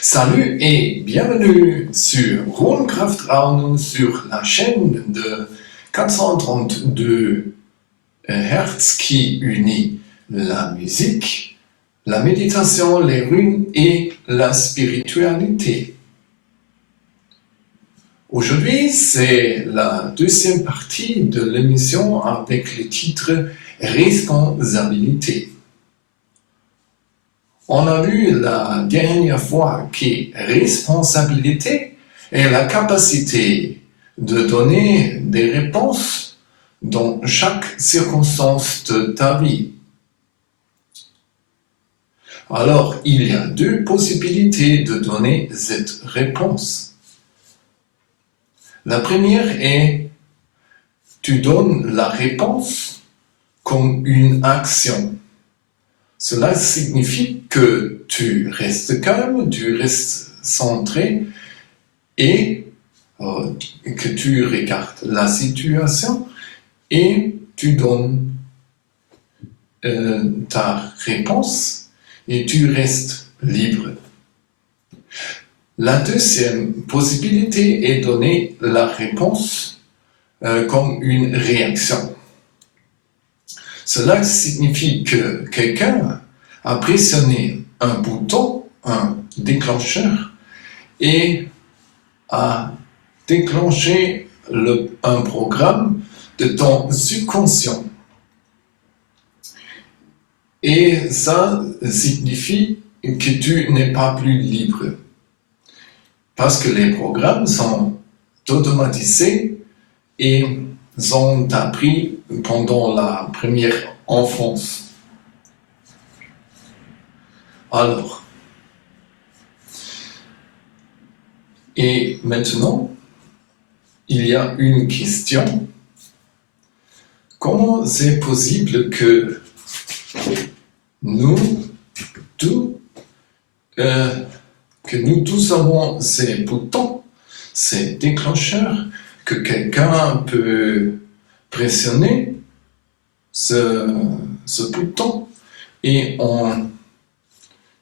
Salut et bienvenue sur Runkraftraum sur la chaîne de 432 Hertz qui unit la musique, la méditation, les runes et la spiritualité. Aujourd'hui, c'est la deuxième partie de l'émission avec le titre Responsabilité. On a vu la dernière fois que responsabilité est la capacité de donner des réponses dans chaque circonstance de ta vie. Alors, il y a deux possibilités de donner cette réponse. La première est, tu donnes la réponse comme une action. Cela signifie que tu restes calme, tu restes centré et que tu regardes la situation et tu donnes ta réponse et tu restes libre. La deuxième possibilité est donner la réponse comme une réaction. Cela signifie que quelqu'un a pressionné un bouton, un déclencheur, et a déclenché un programme de ton subconscient. Et ça signifie que tu n'es pas plus libre. Parce que les programmes sont automatisés et sont appris pendant la première enfance. Alors, et maintenant, il y a une question. Comment c'est possible que nous tous avons ces boutons, ces déclencheurs, que quelqu'un peut pressionner ce bouton et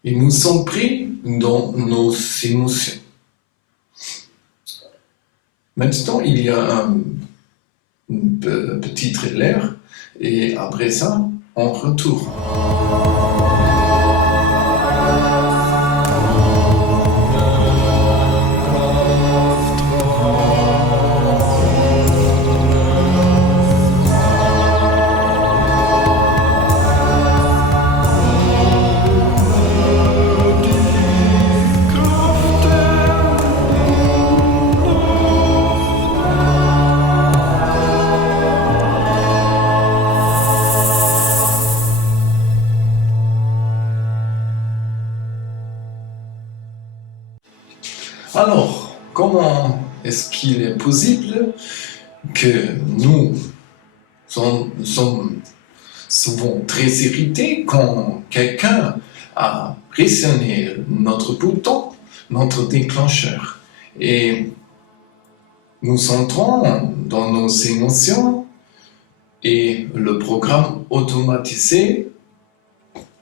nous sommes pris dans nos émotions. Maintenant, il y a un petit trailer et après ça, on retourne. Alors, comment est-ce qu'il est possible que nous sommes souvent très irrités quand quelqu'un a pressionné notre bouton, notre déclencheur, et nous entrons dans nos émotions et le programme automatisé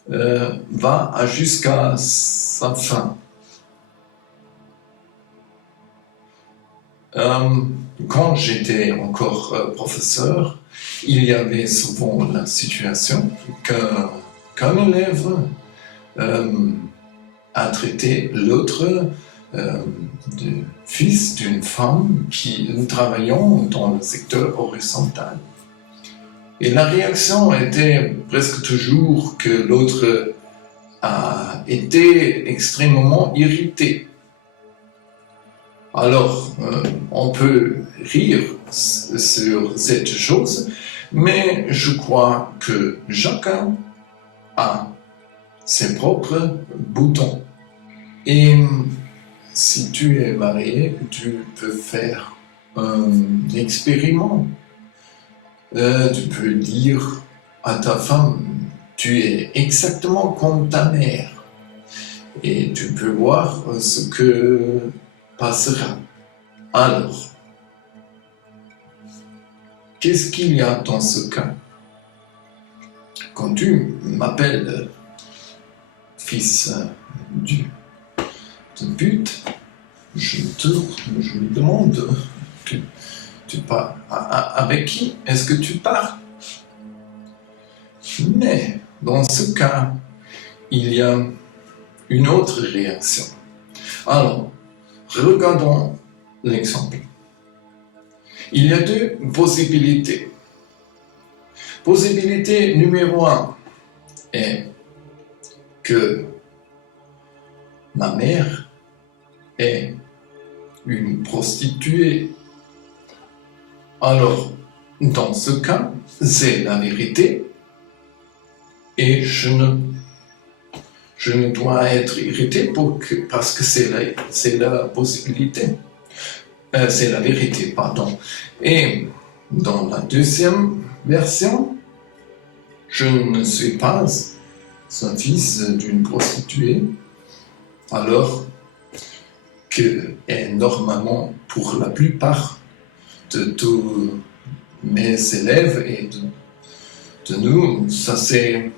va jusqu'à sa fin. Quand j'étais encore professeur, il y avait souvent la situation qu'un élève a traité l'autre du fils d'une femme qui nous travaillions dans le secteur horizontal. Et la réaction était presque toujours que l'autre a été extrêmement irrité. Alors, on peut rire sur cette chose, mais je crois que chacun a ses propres boutons. Et si tu es marié, tu peux faire un expériment. Tu peux dire à ta femme, tu es exactement comme ta mère. Et tu peux voir ce que passera. Alors, qu'est-ce qu'il y a dans ce cas? Quand tu m'appelles fils de but, je me demande, tu parles, avec qui est-ce que tu parles? Mais dans ce cas, il y a une autre réaction. Alors, regardons l'exemple. Il y a deux possibilités. Possibilité numéro 1 est que ma mère est une prostituée. Alors, dans ce cas, c'est la vérité et je ne dois être irrité parce que c'est la possibilité. C'est la vérité, pardon. Et dans la deuxième version, je ne suis pas un fils d'une prostituée, alors que est normalement pour la plupart de tous mes élèves et de nous, ça c'est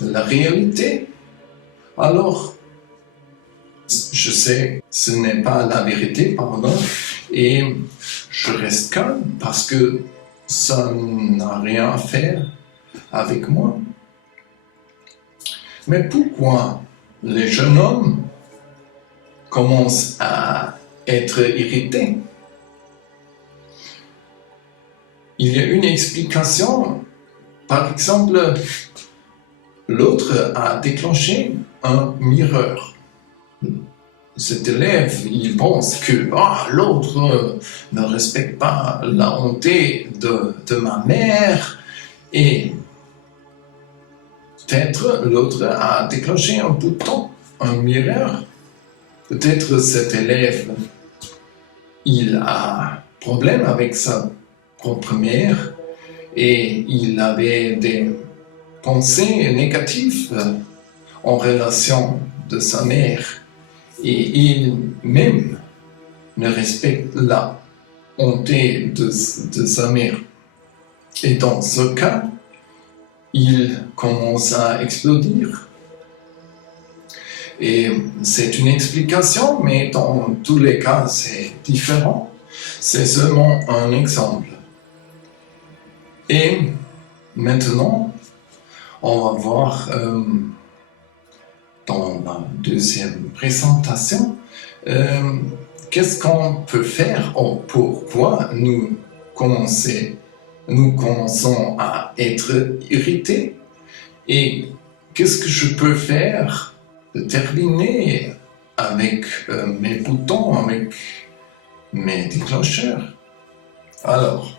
la réalité. Alors, je sais, ce n'est pas la vérité, pardon, et je reste calme parce que ça n'a rien à faire avec moi. Mais pourquoi les jeunes hommes commencent à être irrités? Il y a une explication. Par exemple, l'autre a déclenché un mireur. Cet élève, il pense que l'autre ne respecte pas la honte de ma mère et peut-être l'autre a déclenché un bouton, un mireur. Peut-être cet élève, il a problème avec sa propre mère et il avait des pensées négatives en relation de sa mère. Et il même ne respecte la honte de sa mère. Et dans ce cas, il commence à exploser. Et c'est une explication, mais dans tous les cas, c'est différent. C'est seulement un exemple. Et maintenant, on va voir dans la deuxième présentation, qu'est-ce qu'on peut faire pourquoi nous commençons à être irrités et qu'est-ce que je peux faire de terminer avec mes boutons, avec mes déclencheurs. Alors,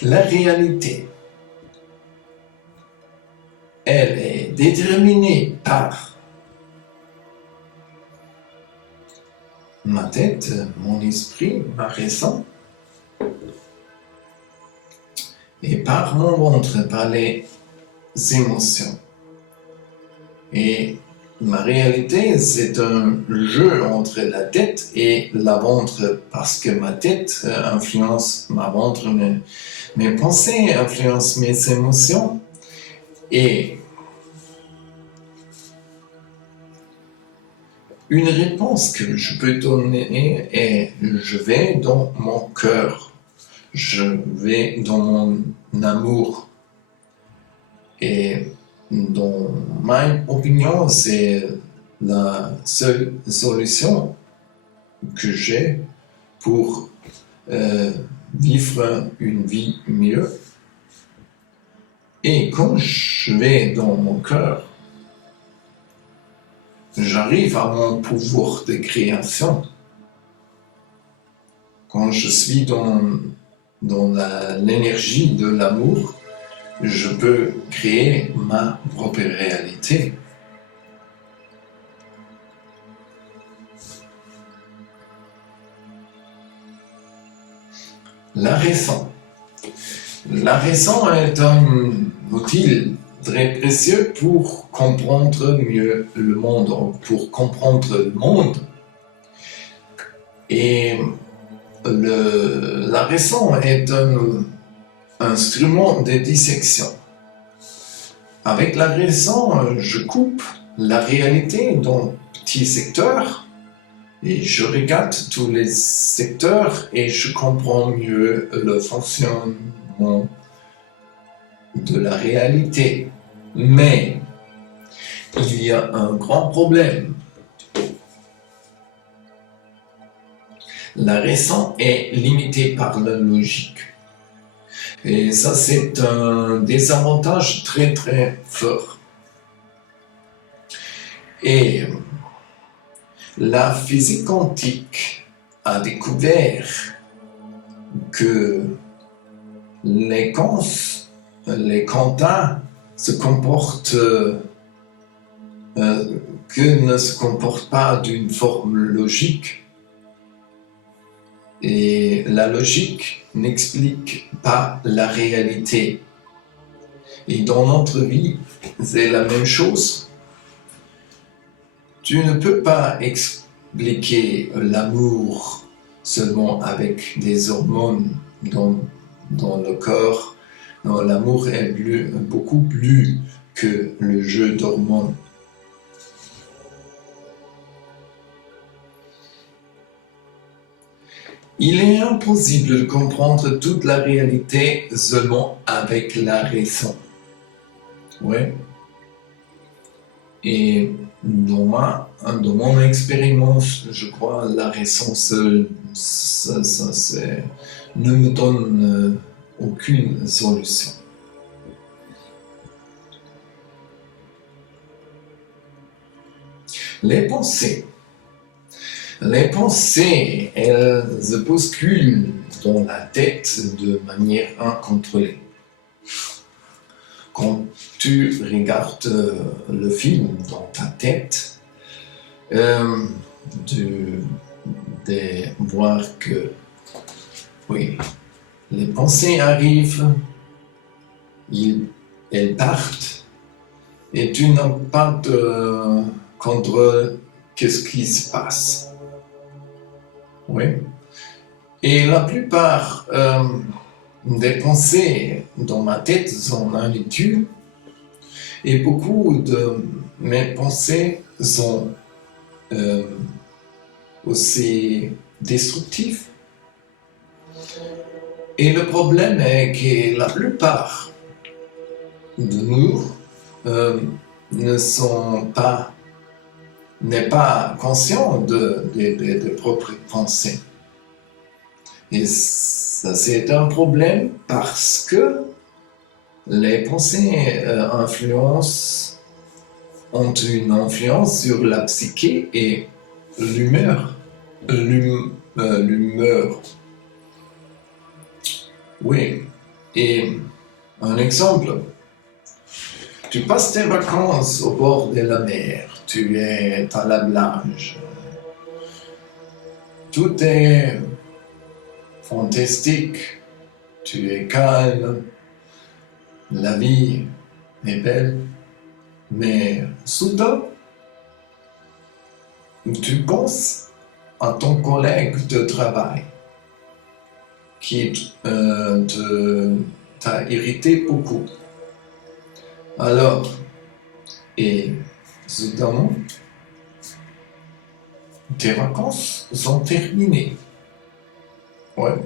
la réalité, elle est déterminée par ma tête, mon esprit, ma raison, et par mon ventre, par les émotions. Et ma réalité, c'est un jeu entre la tête et la ventre, parce que ma tête influence ma ventre, mes pensées influencent mes émotions. Et une réponse que je peux donner est je vais dans mon cœur, je vais dans mon amour. Et dans ma opinion, c'est la seule solution que j'ai pour vivre une vie mieux. Et quand je vais dans mon cœur, j'arrive à mon pouvoir de création. Quand je suis dans l'énergie de l'amour, je peux créer ma propre réalité. La raison. La raison est un outil très précieux pour comprendre mieux le monde, pour comprendre le monde. Et la raison est un instrument de dissection. Avec la raison, je coupe la réalité dans petits secteurs et je regarde tous les secteurs et je comprends mieux le fonctionnement de la réalité. Mais il y a un grand problème. La raison est limitée par la logique. Et ça, c'est un désavantage très très fort. Et la physique quantique a découvert que les quantins se comportent, ne se comportent pas d'une forme logique. Et la logique n'explique pas la réalité. Et dans notre vie, c'est la même chose. Tu ne peux pas expliquer l'amour seulement avec des hormones dans le corps. Non, l'amour est beaucoup plus que le jeu d'hormones. Il est impossible de comprendre toute la réalité seulement avec la raison. Ouais. Et dans mon expérience, je crois la raison seule, ne me donne aucune solution. Les pensées, elles se bousculent dans la tête de manière incontrôlée. Quand tu regardes le film dans ta tête, de voir que, oui, les pensées arrivent, elles partent, et tu n'as pas de contrôle qu'est-ce qui se passe. Oui. Et la plupart des pensées dans ma tête sont inutiles et beaucoup de mes pensées sont aussi destructives. Et le problème est que la plupart de nous n'est pas conscient de propres pensées. Et ça, c'est un problème parce que les pensées ont une influence sur la psyché et l'humeur. Oui. Et un exemple. Tu passes tes vacances au bord de la mer. Tu es à la plage. Tout est fantastique. Tu es calme. La vie est belle. Mais soudain, tu penses à ton collègue de travail qui t'a irrité beaucoup. Alors, et soudain, tes vacances sont terminées. Ouais.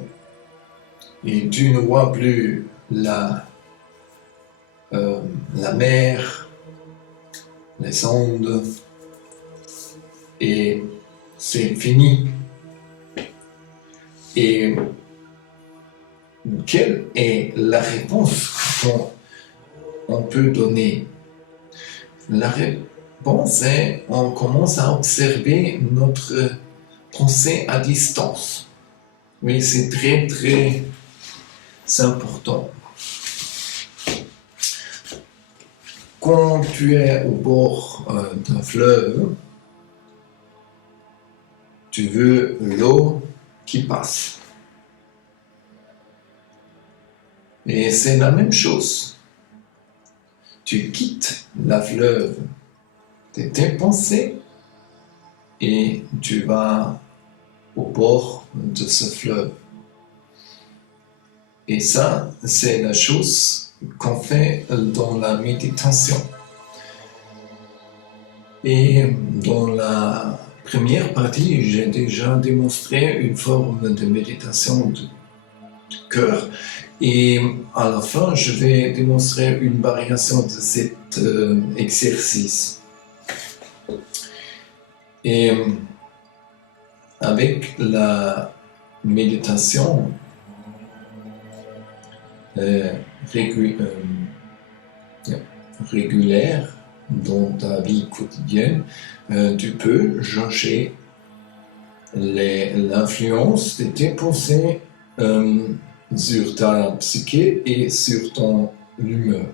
Et tu ne vois plus la mer, les ondes, et c'est fini. Et quelle est la réponse qu'on peut donner? La réponse est on commence à observer notre pensée à distance. Oui, c'est très très important. Quand tu es au bord d'un fleuve, tu veux l'eau qui passe. Et c'est la même chose. Tu quittes la fleuve de tes pensées et tu vas au bord de ce fleuve. Et ça, c'est la chose qu'on fait dans la méditation. Et dans la première partie, j'ai déjà démontré une forme de méditation du cœur. Et à la fin, je vais démontrer une variation de cet exercice. Et avec la méditation régulière dans ta vie quotidienne, tu peux jauger l'influence de tes pensées sur ta psyché et sur ton humeur.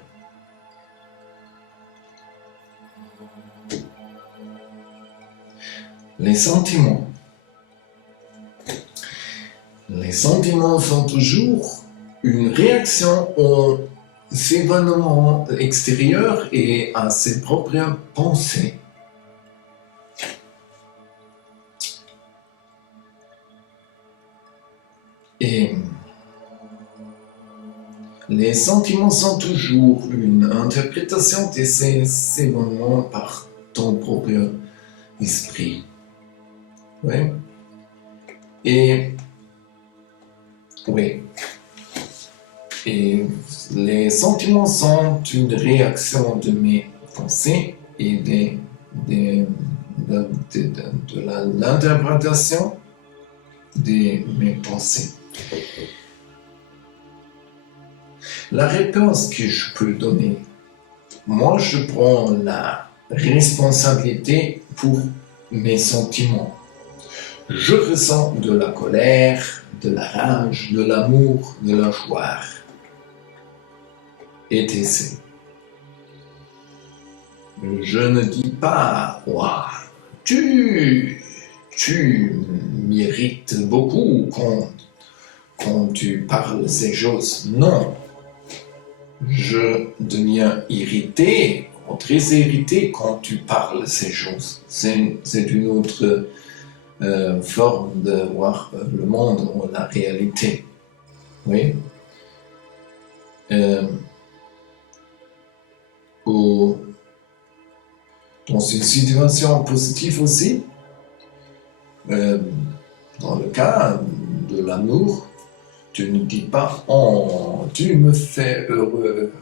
Les sentiments. Les sentiments sont toujours une réaction aux événements extérieurs et à ses propres pensées. Et les sentiments sont toujours une interprétation de ces événements par ton propre esprit. Oui. Et les sentiments sont une réaction de mes pensées et de l'interprétation de mes pensées. La réponse que je peux donner, moi je prends la responsabilité pour mes sentiments. Je ressens de la colère, de la rage, de l'amour, de la joie, etc. Je ne dis pas, ouah, tu m'irrites beaucoup quand tu parles de ces choses. Non, je deviens irrité, très irrité quand tu parles de ces choses. C'est une autre forme de voir le monde ou la réalité. Oui. Dans une situation positive aussi, dans le cas de l'amour, tu ne dis pas « Oh, tu me fais heureux,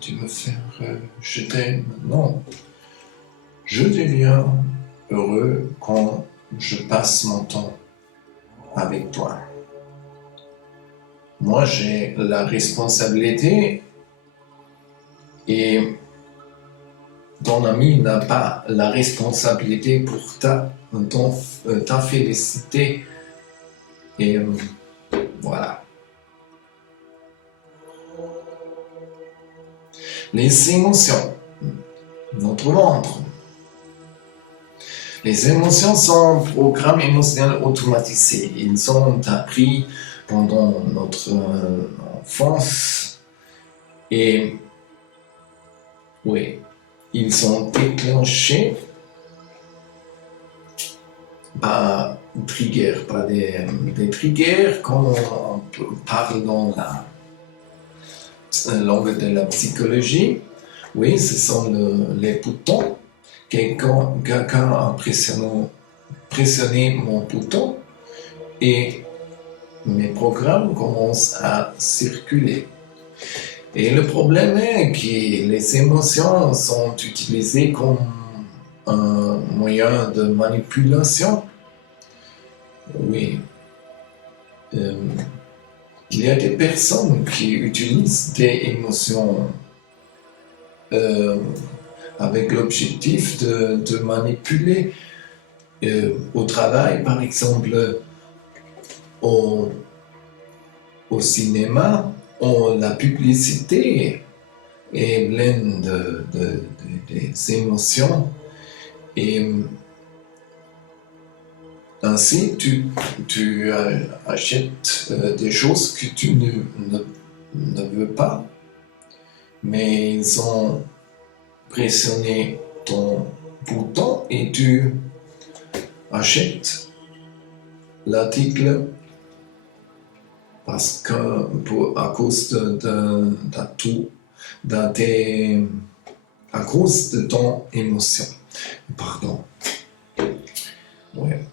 tu me fais heureux, je t'aime ». Non, je deviens heureux quand je passe mon temps avec toi. Moi, j'ai la responsabilité et ton ami n'a pas la responsabilité pour ta félicité. Et voilà. Les émotions, notre ventre. Les émotions sont programmes émotionnels automatisés. Ils sont appris pendant notre enfance et oui, ils sont déclenchés par triggers, par des triggers comme on parle dans la langue de la psychologie. Oui, ce sont les boutons. Quelqu'un a pressionné mon bouton et mes programmes commencent à circuler. Et le problème est que les émotions sont utilisées comme un moyen de manipulation. Oui. Il y a des personnes qui utilisent des émotions avec l'objectif de manipuler au travail, par exemple, au cinéma, la publicité est pleine des émotions et ainsi tu achètes des choses que tu ne veux pas, mais ils ont pressionné ton bouton et tu achètes l'article parce que à cause d'un à cause de ton émotion. Pardon. Ouais.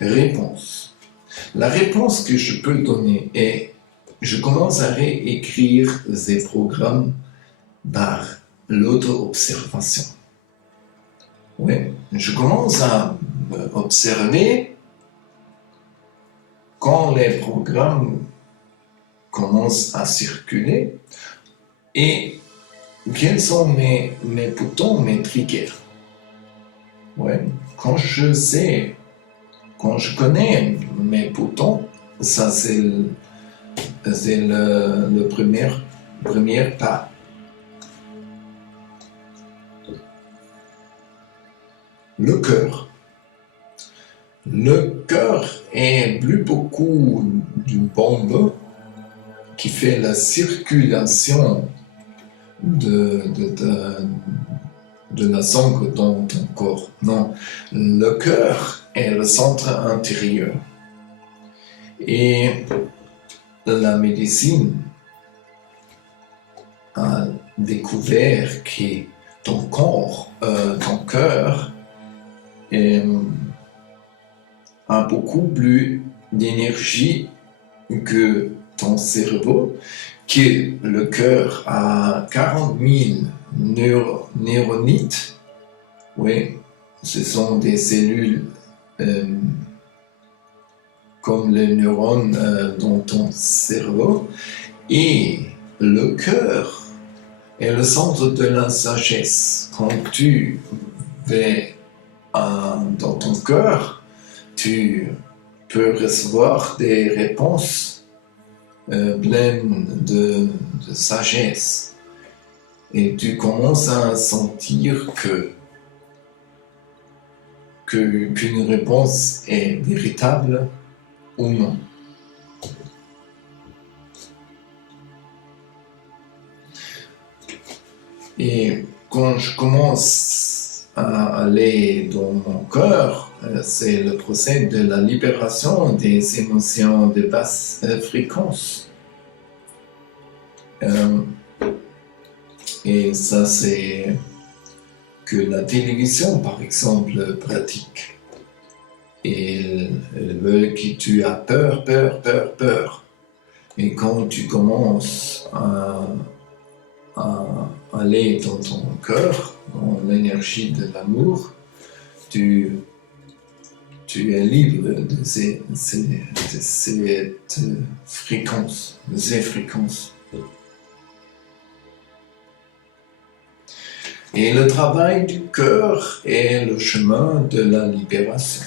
Réponse. La réponse que je peux donner est, je commence à réécrire ces programmes par l'auto-observation. Oui, je commence à observer quand les programmes commencent à circuler et quels sont mes boutons, mes triggers. Ouais, quand je connais mes boutons, ça c'est le premier pas. Le cœur. Le cœur est plus beaucoup d'une bombe qui fait la circulation de la sang dans ton corps. Non, le cœur est le centre intérieur. Et la médecine a découvert que ton cœur a beaucoup plus d'énergie que ton cerveau, que le cœur a 40 000 neuronites. Oui, ce sont des cellules comme les neurones dans ton cerveau. Et le cœur est le centre de la sagesse. Quand tu vas dans ton cœur, tu peux recevoir des réponses pleines de sagesse. Et tu commences à sentir qu'une réponse est véritable ou non. Et quand je commence à aller dans mon cœur, c'est le procès de la libération des émotions de basse fréquence. Et ça, c'est que la télévision, par exemple, pratique. Et elle veut que tu aies peur. Et quand tu commences à aller dans ton cœur, dans l'énergie de l'amour, tu es libre de cette fréquence, de ces fréquences. Et le travail du cœur est le chemin de la libération.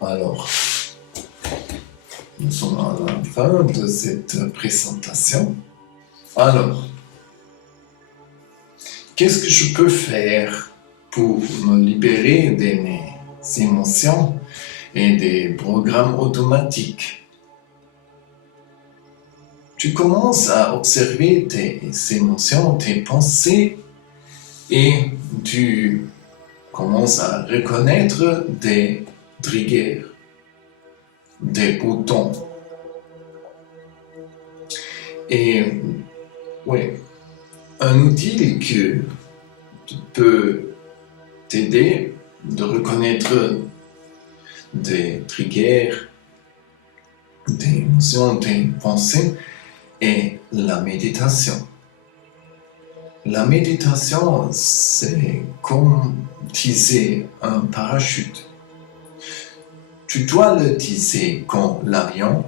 Alors, nous sommes à la fin de cette présentation. Alors, qu'est-ce que je peux faire pour me libérer de mes émotions et des programmes automatiques? Tu commences à observer tes émotions, tes pensées, et tu commences à reconnaître des triggers, des boutons. Et oui, un outil que peut t'aider de reconnaître des triggers, des émotions, des pensées, est la méditation. La méditation, c'est comme tisser un parachute. Tu dois le tisser quand l'avion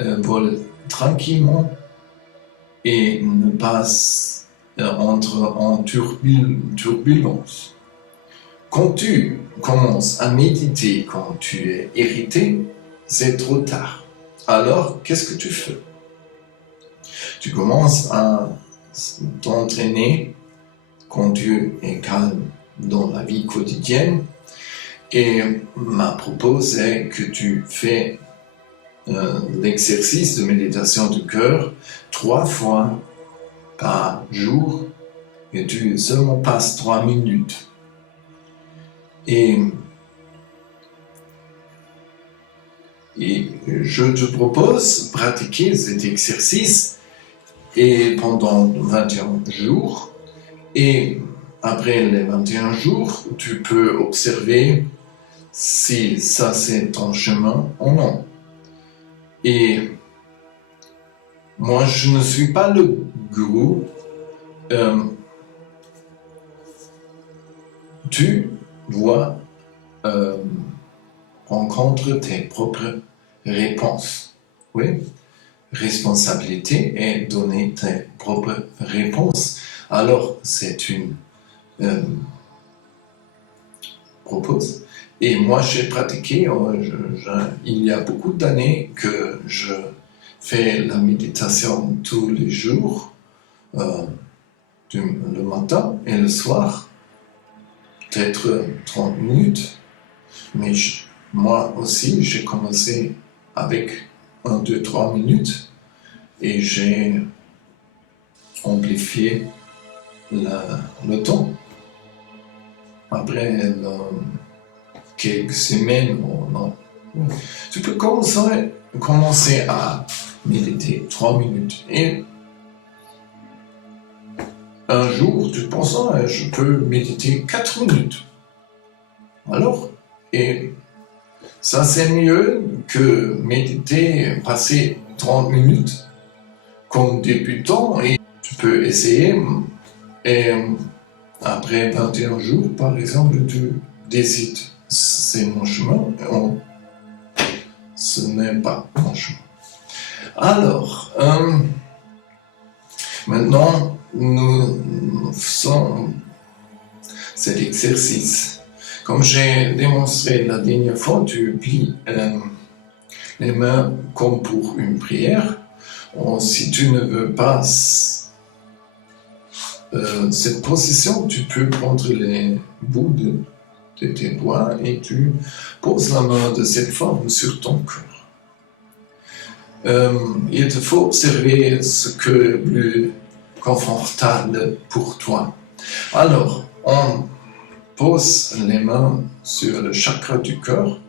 vole tranquillement et ne passe entre en turbulence. Quand tu commences à méditer quand tu es irrité, c'est trop tard. Alors, qu'est-ce que tu fais? Tu commences à t'entraîner quand tu es calme dans la vie quotidienne. Et ma propos est que tu fais l'exercice de méditation du cœur 3 fois par jour et tu seulement passes 3 minutes. Et Et je te propose de pratiquer cet exercice et pendant 21 jours. Et après les 21 jours, tu peux observer si ça c'est ton chemin ou non. Et moi, je ne suis pas le gourou. Tu dois rencontrer tes propres réponses. Oui, responsabilité est donner tes propres réponses. Alors, c'est une propose. Et moi, j'ai pratiqué, il y a beaucoup d'années que je fais la méditation tous les jours, le matin et le soir, peut-être 30 minutes. Mais moi aussi, j'ai commencé avec 1, 2, 3 minutes et j'ai amplifié le temps. Après quelques semaines, tu peux commencer à méditer 3 minutes. Et un jour, tu penses, je peux méditer 4 minutes. Alors, et ça c'est mieux que méditer, passer 30 minutes comme débutant. Et tu peux essayer. Et après 21 jours, par exemple, tu décides, c'est mon chemin, ce n'est pas mon chemin. Alors, maintenant, nous faisons cet exercice. Comme j'ai démontré la dernière fois, tu plies les mains comme pour une prière. Si tu ne veux pas cette position, tu peux prendre les bouts de tes doigts et tu poses la main de cette forme sur ton cœur. Il te faut observer ce que est plus confortable pour toi. Alors, on pose les mains sur le chakra du cœur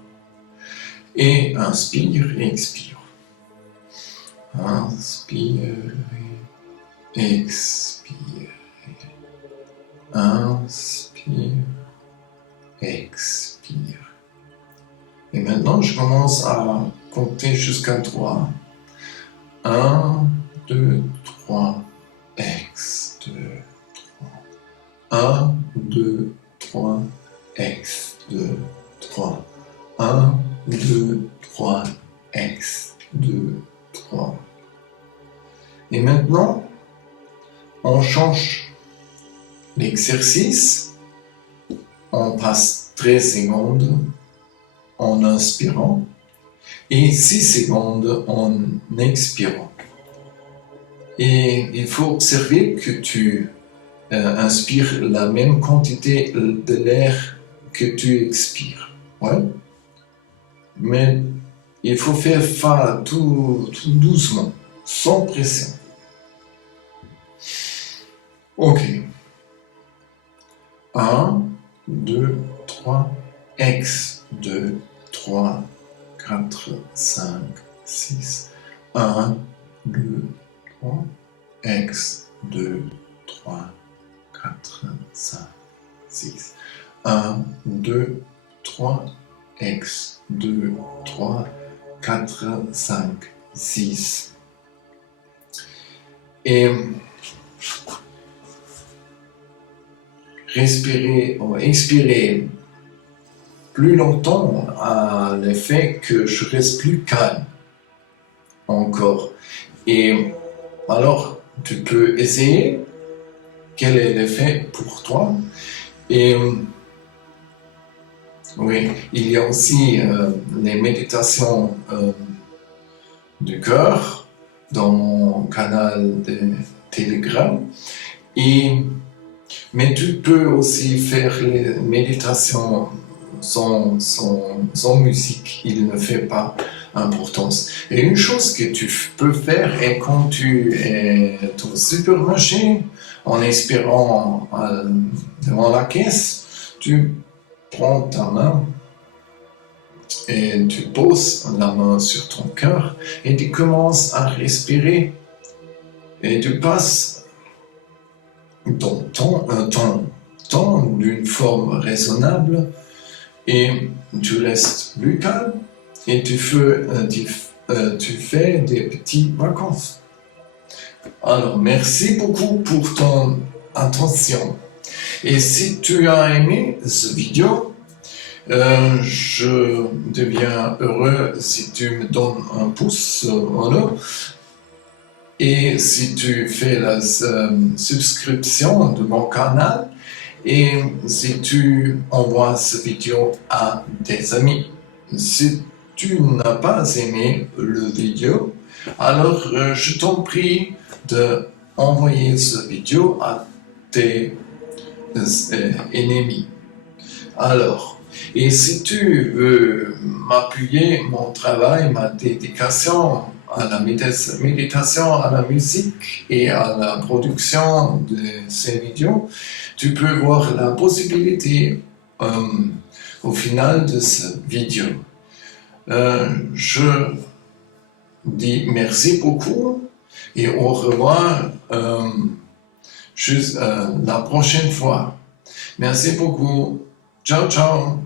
et inspire et expire. Inspire et expire. Inspire, expire. Et maintenant, je commence à compter jusqu'à 3. 1, 2, 3, ex, 2, 3. 1, 2, 3, ex, 2, 3. 1, 2, 3, ex, 2, 3. Et maintenant, on change l'exercice. On passe 13 secondes en inspirant et 6 secondes en expirant. Et il faut observer que tu inspires la même quantité de l'air que tu expires. Ouais. Mais il faut faire ça tout doucement, sans pression. Ok. 1, 2, 3, ex, 2, 3, 4, 5, 6. 1, 2, 3, ex, 2, 3, 4, 5, 6. 1, 2, 3, ex, 2, 3, 4, 5, 6. Et respirer ou expirer plus longtemps a l'effet que je reste plus calme encore. Et alors, tu peux essayer quel est l'effet pour toi. Et oui, il y a aussi les méditations du cœur dans mon canal de Telegram. Mais tu peux aussi faire les méditations sans musique, il ne fait pas importance. Et une chose que tu peux faire est quand tu es au supermarché, en espérant devant la caisse, tu prends ta main et tu poses la main sur ton cœur et tu commences à respirer et tu passes ton temps d'une forme raisonnable et tu restes plus calme et tu fais des petites vacances. Alors, merci beaucoup pour ton attention. Et si tu as aimé cette vidéo, je deviens heureux si tu me donnes un pouce en haut. Et si tu fais la subscription de mon canal et si tu envoies cette vidéo à tes amis. Si tu n'as pas aimé la vidéo, alors je t'en prie d'envoyer cette vidéo à tes ennemis. Alors, et si tu veux m'appuyer mon travail, ma dédication à la méditation, à la musique et à la production de ces vidéos, tu peux voir la possibilité au final de cette vidéo. Je dis merci beaucoup et au revoir la prochaine fois. Merci beaucoup. Ciao, ciao.